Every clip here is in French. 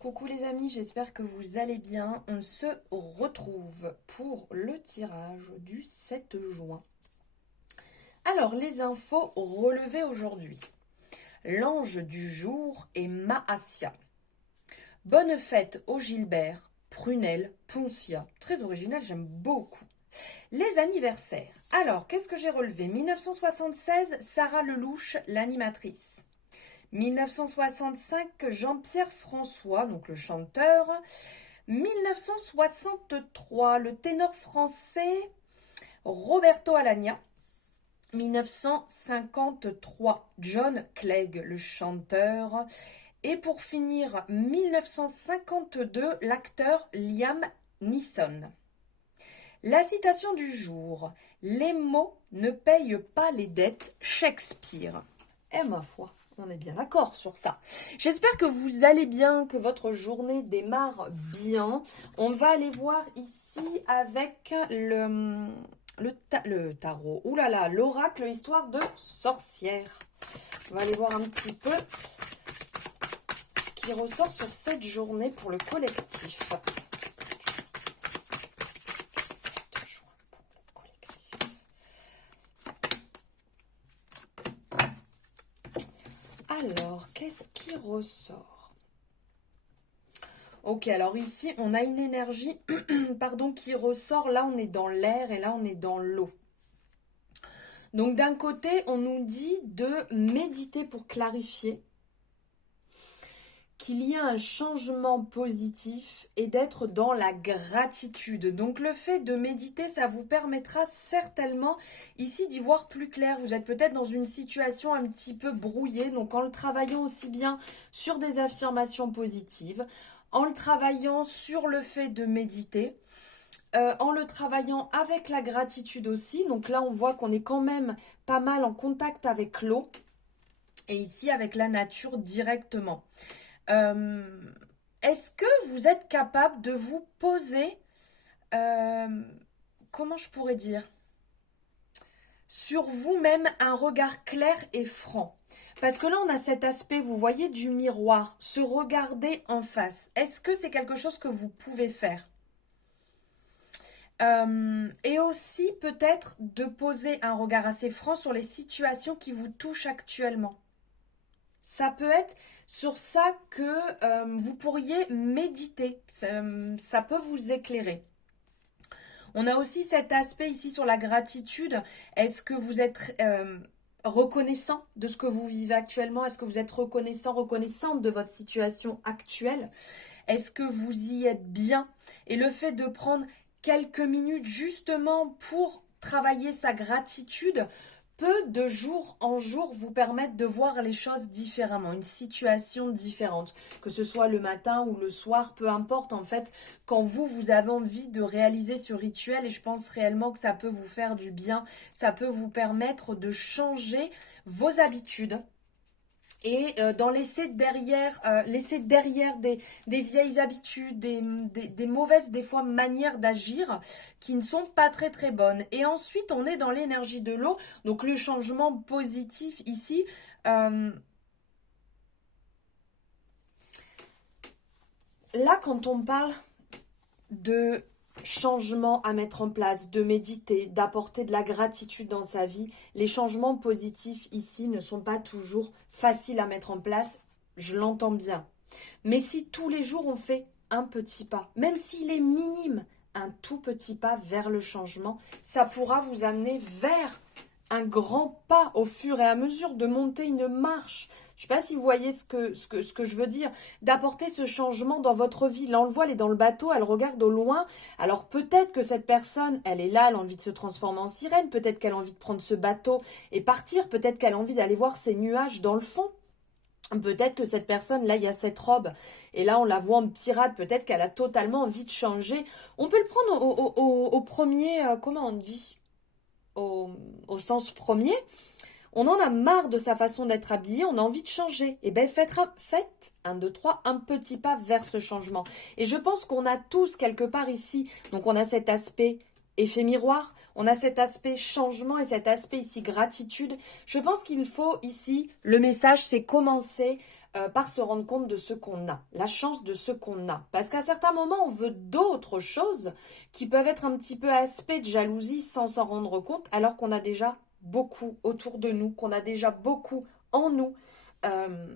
Coucou les amis, j'espère que vous allez bien. On se retrouve pour le tirage du 7 juin. Alors, les infos relevées aujourd'hui. L'ange du jour est Maasia. Bonne fête au Gilbert, Prunelle, Poncia. Très original, j'aime beaucoup. Les anniversaires. Alors, qu'est-ce que j'ai relevé? 1976, Sarah Lelouch, l'animatrice. 1965, Jean-Pierre François, donc le chanteur. 1963, le ténor français Roberto Alagna. 1953, John Clegg, le chanteur. Et pour finir, 1952, l'acteur Liam Neeson. La citation du jour. Les mots ne payent pas les dettes, Shakespeare. Et ma foi, on est bien d'accord sur ça. J'espère que vous allez bien, que votre journée démarre bien. On va aller voir ici avec le tarot. Ouh là là, l'oracle, histoire de sorcière. On va aller voir un petit peu ce qui ressort sur cette journée pour le collectif. Alors, qu'est-ce qui ressort? Ok, alors ici, on a une énergie pardon, qui ressort. Là, on est dans l'air et là, on est dans l'eau. Donc, d'un côté, on nous dit de méditer pour clarifier, qu'il y a un changement positif et d'être dans la gratitude. Donc le fait de méditer, ça vous permettra certainement ici d'y voir plus clair. Vous êtes peut-être dans une situation un petit peu brouillée, donc en le travaillant aussi bien sur des affirmations positives, en le travaillant sur le fait de méditer, en le travaillant avec la gratitude aussi. Donc là, on voit qu'on est quand même pas mal en contact avec l'eau et ici avec la nature directement. Est-ce que vous êtes capable de vous poser, comment je pourrais dire, sur vous-même un regard clair et franc? Parce que là, on a cet aspect, vous voyez, du miroir, se regarder en face. Est-ce que c'est quelque chose que vous pouvez faire? Et aussi, peut-être, de poser un regard assez franc sur les situations qui vous touchent actuellement. Ça peut être sur ça que vous pourriez méditer. Ça peut vous éclairer. On a aussi cet aspect ici sur la gratitude. Est-ce que vous êtes reconnaissant de ce que vous vivez actuellement? Est-ce que vous êtes reconnaissant, reconnaissante de votre situation actuelle? Est-ce que vous y êtes bien? Et le fait de prendre quelques minutes justement pour travailler sa gratitude peut de jour en jour vous permettre de voir les choses différemment, une situation différente, que ce soit le matin ou le soir, peu importe en fait, quand vous avez envie de réaliser ce rituel, et je pense réellement que ça peut vous faire du bien, ça peut vous permettre de changer vos habitudes, et d'en laisser derrière, des vieilles habitudes, des mauvaises des fois manières d'agir qui ne sont pas très très bonnes. Et ensuite, on est dans l'énergie de l'eau, donc le changement positif ici. Là, quand on parle de changements à mettre en place, de méditer, d'apporter de la gratitude dans sa vie, les changements positifs ici ne sont pas toujours faciles à mettre en place, je l'entends bien. Mais si tous les jours on fait un petit pas, même s'il est minime, un tout petit pas vers le changement, ça pourra vous amener vers un grand pas au fur et à mesure de monter une marche. Je ne sais pas si vous voyez ce que je veux dire, d'apporter ce changement dans votre vie. Là, on le voit, elle est dans le bateau, elle regarde au loin. Alors peut-être que cette personne, elle est là, elle a envie de se transformer en sirène, peut-être qu'elle a envie de prendre ce bateau et partir, peut-être qu'elle a envie d'aller voir ces nuages dans le fond. Peut-être que cette personne, là, il y a cette robe, et là, on la voit en pirate, peut-être qu'elle a totalement envie de changer. On peut le prendre au premier, comment on dit, au sens premier. On en a marre de sa façon d'être habillé, on a envie de changer. Et bien, faites un, deux, trois, un petit pas vers ce changement. Et je pense qu'on a tous quelque part ici, donc on a cet aspect effet miroir, on a cet aspect changement et cet aspect ici gratitude. Je pense qu'il faut ici, le message c'est commencer par se rendre compte de ce qu'on a, la chance de ce qu'on a. Parce qu'à certains moments, on veut d'autres choses qui peuvent être un petit peu aspect de jalousie sans s'en rendre compte, alors qu'on a déjà beaucoup autour de nous, qu'on a déjà beaucoup en nous. Euh,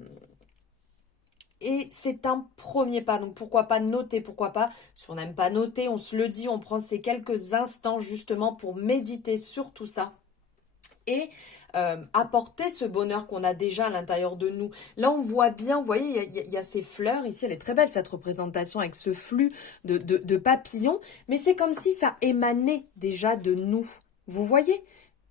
et c'est un premier pas. Donc pourquoi pas noter, pourquoi pas, si on n'aime pas noter, on se le dit, on prend ces quelques instants justement pour méditer sur tout ça et apporter ce bonheur qu'on a déjà à l'intérieur de nous. Là, on voit bien, vous voyez, il y a ces fleurs ici, elle est très belle cette représentation avec ce flux de papillons, mais c'est comme si ça émanait déjà de nous. Vous voyez?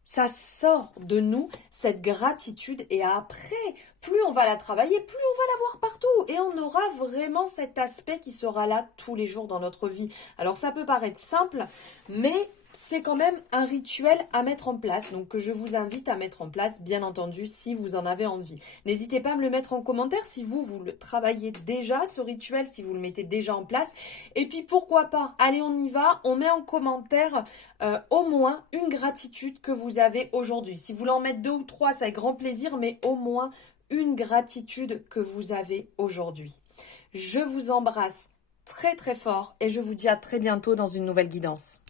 Ça sort de nous, cette gratitude, et après, plus on va la travailler, plus on va la voir partout, et on aura vraiment cet aspect qui sera là tous les jours dans notre vie. Alors ça peut paraître simple, mais c'est quand même un rituel à mettre en place, donc que je vous invite à mettre en place, bien entendu, si vous en avez envie. N'hésitez pas à me le mettre en commentaire si vous le travaillez déjà, ce rituel, si vous le mettez déjà en place. Et puis pourquoi pas, allez on y va, on met en commentaire au moins une gratitude que vous avez aujourd'hui. Si vous voulez en mettre 2 ou 3, c'est avec grand plaisir, mais au moins une gratitude que vous avez aujourd'hui. Je vous embrasse très très fort et je vous dis à très bientôt dans une nouvelle guidance.